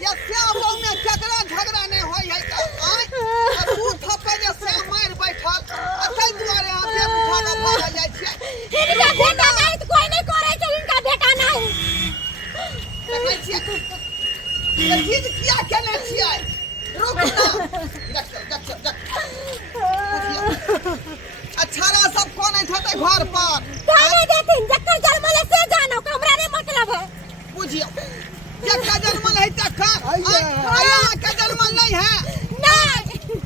ये श्याम में झगड़ा झगड़ा नहीं होई है का आय तू थप्पड़ जे श्याम मार बैठल अतै दुआरे आते उठा के भाग जाय छै इनका बेटा नहीं तो कोई नहीं करे छै इनका बेटा नहीं देखै छियै ये चीज किया केने छियै रुक ना देख अछारा सब कोन थते घर पर काहे देथिन जकर जन्म ले से जानो हमरा नहीं मतलब है बुझियो जक्का जन्म है तक्का आया का जन्म नहीं है नहीं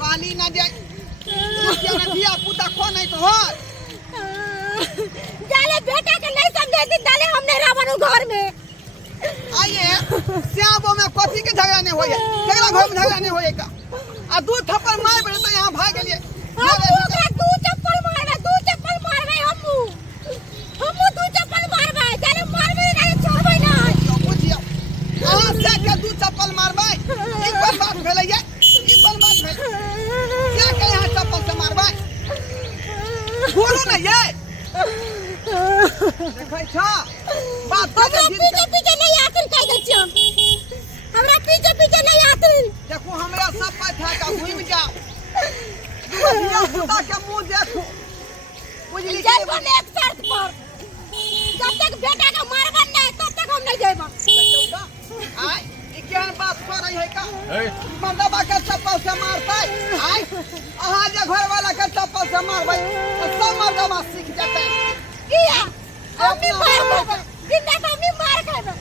काली ना जाय रुकिया ना दिया पुता कोन है तो हो जाले बेटा के नहीं समझे दी डाले हमने रावण घर में आइए श्याम में कथी के झगड़ा नहीं होय केकरा घर में झगड़ा नहीं होय का आ दू थप्पड़ मार पड़े तो यहां भाग गेलिए दू चप्पल मारबे दू चप्पल मारबे जाने मारबे नहीं छोड़बे नहीं बुझियो अहां से के दू चप्पल मारबे ई कोन बात भेलै ये ई कोन बात भेल क्या के यहां चप्पल से मारबे बोलो ना ये देखै छ बात हमरा पीछे पीछे नहीं आतिन कह दै छियो हमरा पीछे पीछे नहीं आतिन देखो हमरा सब पर था का घूम जाओ दुनिया पुता के मुंह देखो बुझली जब ने एक शर्त पर जब तक बेटा के मारबे नहीं तब तक हम नहीं जेबो आय ई केहन बात कर रही है का मर्दबा के चप्पल से मारतै आय अहां जे घर वाला के चप्पल से मारबै तो सब मर्दबा सीख जेतै किया हमनी मार देबे जिंदा को हमनी मार खाबे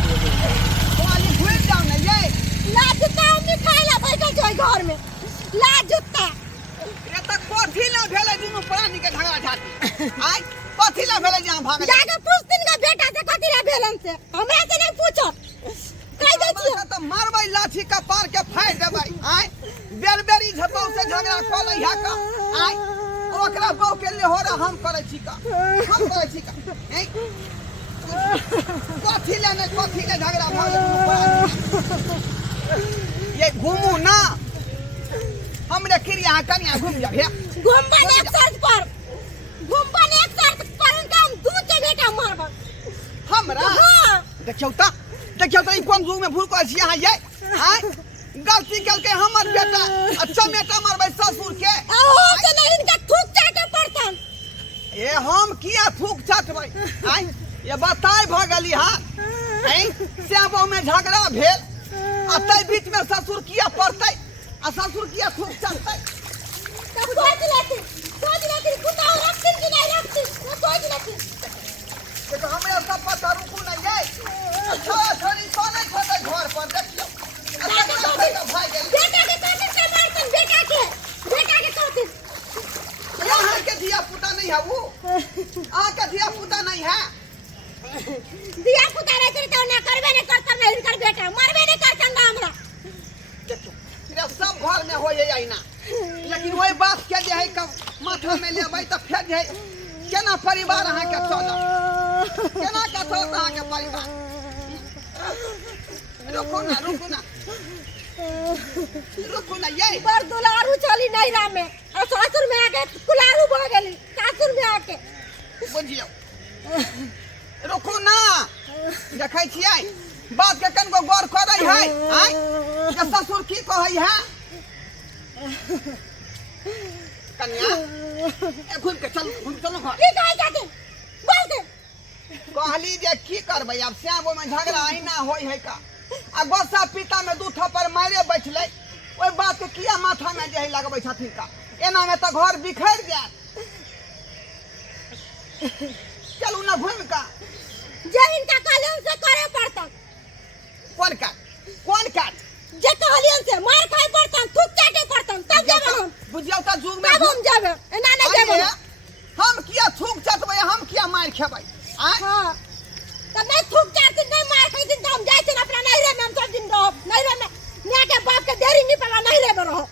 वाली भूल जाओ ना ये लाज जूता हमनी खाइला बैठल छै घर में लाज जूता ये तक कोठी ना भेले दुनु प्राणी के झगड़ा झाटी आय कोठी ना भेले जहां भाग जाके पूछतिन का बेटा से कथि रे भेलन से हमरा से नहीं पूछो कह दै छी तो मारबै लाठी का पार के फाड़ देबै आय बेरबेरी झपौ से झगड़ा क लै है का आय ओकरा बौ के ले हो रे हम करे छी का हैं कोठी ले ने कोठी के झगड़ा भाग ये घूमू ना हमरे क्रिया कन्या घूम जा भे घुमबन एक शर्त पर उनका हम दूध के बेटा मारब हमरा हां देखियो त ई कोन जुग में भूल को छी यहां ये हां गलती करके हमर बेटा अच्छा बेटा मारबै ससुर के ओ से नहीं इनका थूक चाटे पड़तन ए हम किया थूक चाटबै आय ये बताय भ गेली हां हैं श्यामो में झगड़ा भेल आ तै बीच में ससुर किया पड़तै आ ससुर किया थूक चाटतै तब सोच लेती कुताओ रखती कि नहीं रखती वो सोच लेती तो हमरा सब पता रुकू नहीं ये छोरी सोने छोटे घर पर देखियो भाई बेटा के काटे से मारतन बेटा के काटे यहाँ के दिया पुता नहीं है वो आहाँ के दिया पुता नहीं है दिया पुता रहते तो ना करबे नहीं करता नहीं इनकर बेटा मारबे नहीं करतन हमरा देखो फिर सब घर में हो जाई ना लेकिन वही बात के जे है माथा में लेबै त फेर जे केना परिवार अहाँ के चलत केना के चलत अहाँ के परिवार रुको ना ये बर दुलारू चली नैरा में और ससुर में आके कुलारू भ गेली सासुर में आके बुझियो रुको ना देखै छियै बात के कनको गौर करै है आय जे ससुर की कहै है कन्या घूम के चलो घर की कहै छथिन बोल दे कहली जे की करबै अब श्यामो में झगड़ा आईना होई है का आ गोसा पिता में दू थप्पड़ मारे बैठले ओई बात के किया माथा में जे लगबै छथिन का एना में त घर बिखर जात चलू ना घूम का जे इनका कालियन से करे पड़तन कोन काट जे कहलियन से मार खाए पड़तन थूक चाटे पड़तन तब जब हम बुझियो त जुग में तब हम जाबे एना नहीं जाबे हम किया थूक चटबै हम किया मार खेबै हां तब नहीं थूक चाटे नहीं मार खाई दिन हम जाय छै अपना नहीं रे हम सब दिन रहो नहीं रे मैं के बाप के देरी नहीं पवा नहीं रे रहो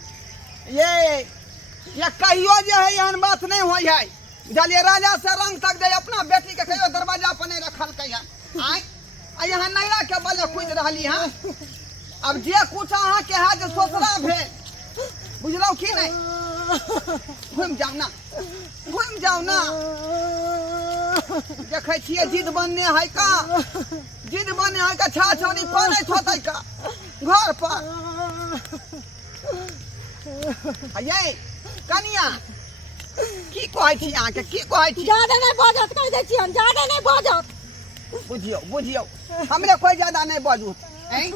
ये कहियो जे है एहन बात नहीं होई है जलिए राजा से रंग तक दे अपना बेटी के कहियो दरवाजा पर नहीं रखल कहिया आय आ यहाँ नैरा के बले खुद रहली हां अब जे कुछ अहाँ के है जे सोचला भेल बुझलौ की नहीं घूम जाओ ना देखे छिए जिद बनने है का, जिद बनने है का, छा छोरी पड़े होते का घर पर। ये कनिया की कहै छी अहाँ के, की कहै छी? ज्यादा नहीं बजत कह दे छी हम, ज्यादा नहीं बजत। बुझियो बुझियो हमरे कोई ज्यादा नहीं बजू हैं,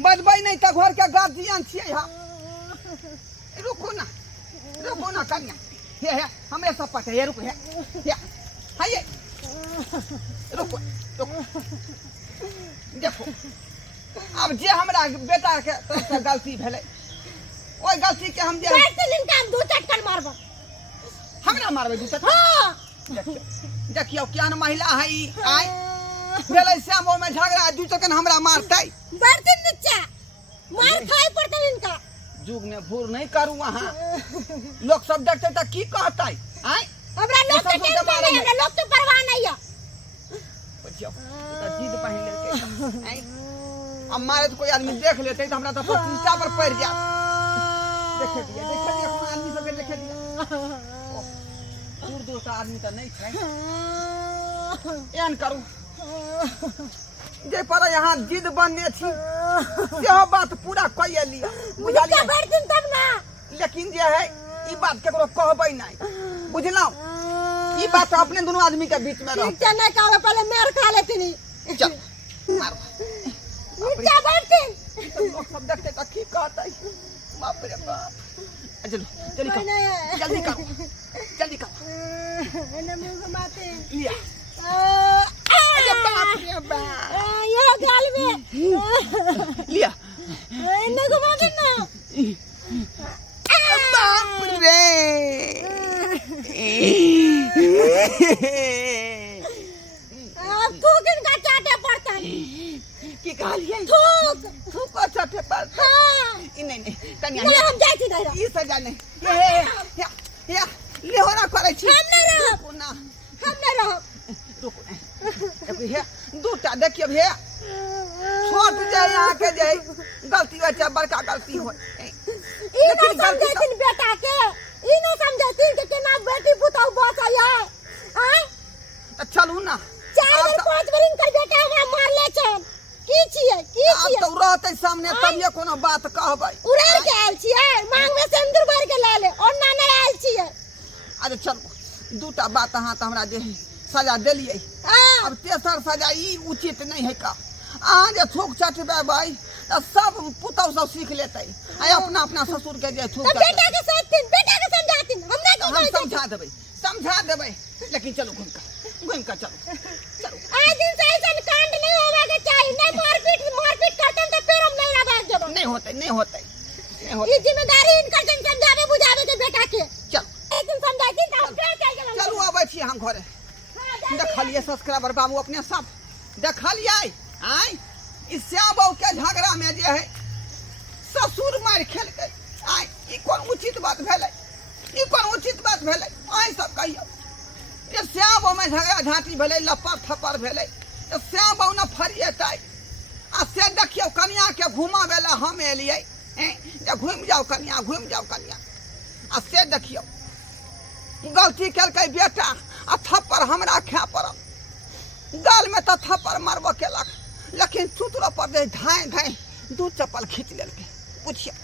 बजबै नहीं तो घर के गार्जियन छियै हम। रुकू ना कन्या, हे हमरे सब पते हे, रुक हे ये रुको देखो, अब जे हमरा बेटा के तरफ से गलती भेलै ओई गलती के हम जे हम दू चटकन मारब, हमरा मारबै दू चटकन। हां देखियो केहन महिला है ई, आइ भेलै श्यामो में झगड़ा, दू चटकन हमरा मारतै। बर्तन नीचे मार खाए पड़तै इनका। जुग में भूर नहीं करू वहाँ, लोग सब देखते तो की कहते? आइ हमरा लोग के टेंशन नहीं, हमरा लोग तो परवाह नहीं है। बुझियो तो जिद पहिन लेके आइ, अब मारे तो कोई आदमी देख लेते तो हमरा तो प्रतिष्ठा पर पड़ जात। देखे दिया कोई आदमी सबके देखे दिया, दूर दूर से आदमी तो नहीं छै। एहन करू जे पर यहाँ जिद बनने छी सेहो बात पूरा कइए लिया, बुझलियै? बर्तन तब ना, लेकिन जे है ई बात केकरो कहबै नहीं, बुझलौ? ई बात अपने दोनों आदमी के बीच में रह। नीचे नहीं कहबे, पहले मार खा लेती नहीं। चल मार नीचे बर्तन लोग सब देखते तो की कहते? बाप रे बाप, चलो जल्दी कर, जल्दी कर, जल्दी कर, एने मुंह घुमाते लिया। अरे बाप रे बाप, ये गाल में लिया एने घुमाते ना। बाप रे थूक इनका चाटे पड़ता की कहलियै? थूक चाटे पड़ता। हाँ नहीं कन्या नहीं, हम जाई छी दादा, ई सजा नहीं, हे लेहोरा करे छी। हम नहीं रहब, रुकू ना, हम नहीं रहब। रुकू देखो हे दूटा देखियो हे, छोट जे यहाँ के जे गलती हो चाहे बड़का गलती हो, ई ना समझैतिन बेटा के, ई ना समझैतिन के केना बेटी पुतौ बचै है। आय तो चलू ना, 4 बेर 5 बेर इनकर बेटा हमरा मारले छन। की छियै अब तो रहते सामने तभिए कोनो बात कहबै। उड़ार के आयल छियै, मांग में सिंदूर भर के ले ले, और ना नहीं आयल छियै। अरे चलू दूटा बात अहाँ तो हमरा जे सजा देलियै, अब तेसर सजा ई उचित नहीं है का? अहाँ जे थूक चटबेबै तो सब पुतौ सब सीख लेतै, अपना अपना ससुर के जे थूक बेटा के सोचतिन, बेटा के समझातिन, हमरा की हम कहै समझा देबै, लेकिन चलो घूम कर चलो चलो। आज दिन से ऐसा कांड नहीं होवे के चाहिए, नहीं मारपीट करतन तो फिर हम नहीं रह जब नहीं होते ये जिम्मेदारी इनकर जन समझावे बुझावे के बेटा के। चल एक दिन समझातिन तो हम फिर चल गेलन। चलू आबै छी हम घरे। देखलिए सब्सक्राइबर बाबू अपने सब देखलिए, आइ ई श्याम बाबू के झगड़ा में जे है ससुर मार खेलकै, आइ ई कोन उचित बात भेलै? ई कोन उचित बात भेलै? आइ सब कहियो ये श्याम बाबू में झगड़ा झांटी भेलै, लपड़ थप्पड़ भेलै, तो श्याम बाबू न फरिएतै। आ से देखियो कन्या के घुमावे ला हम एलियै, जे घुमि जाओ कन्या, घुमि जाओ कन्या। आ से देखियो गलती केलकै बेटा, आ थप्पड़ हमरा खाय पड़ल। गाल में तो थप्पड़ मारबो केलक, लेकिन चुतरो पर धाय धाय 2 चप्पल खींच लेलकै। पूछियो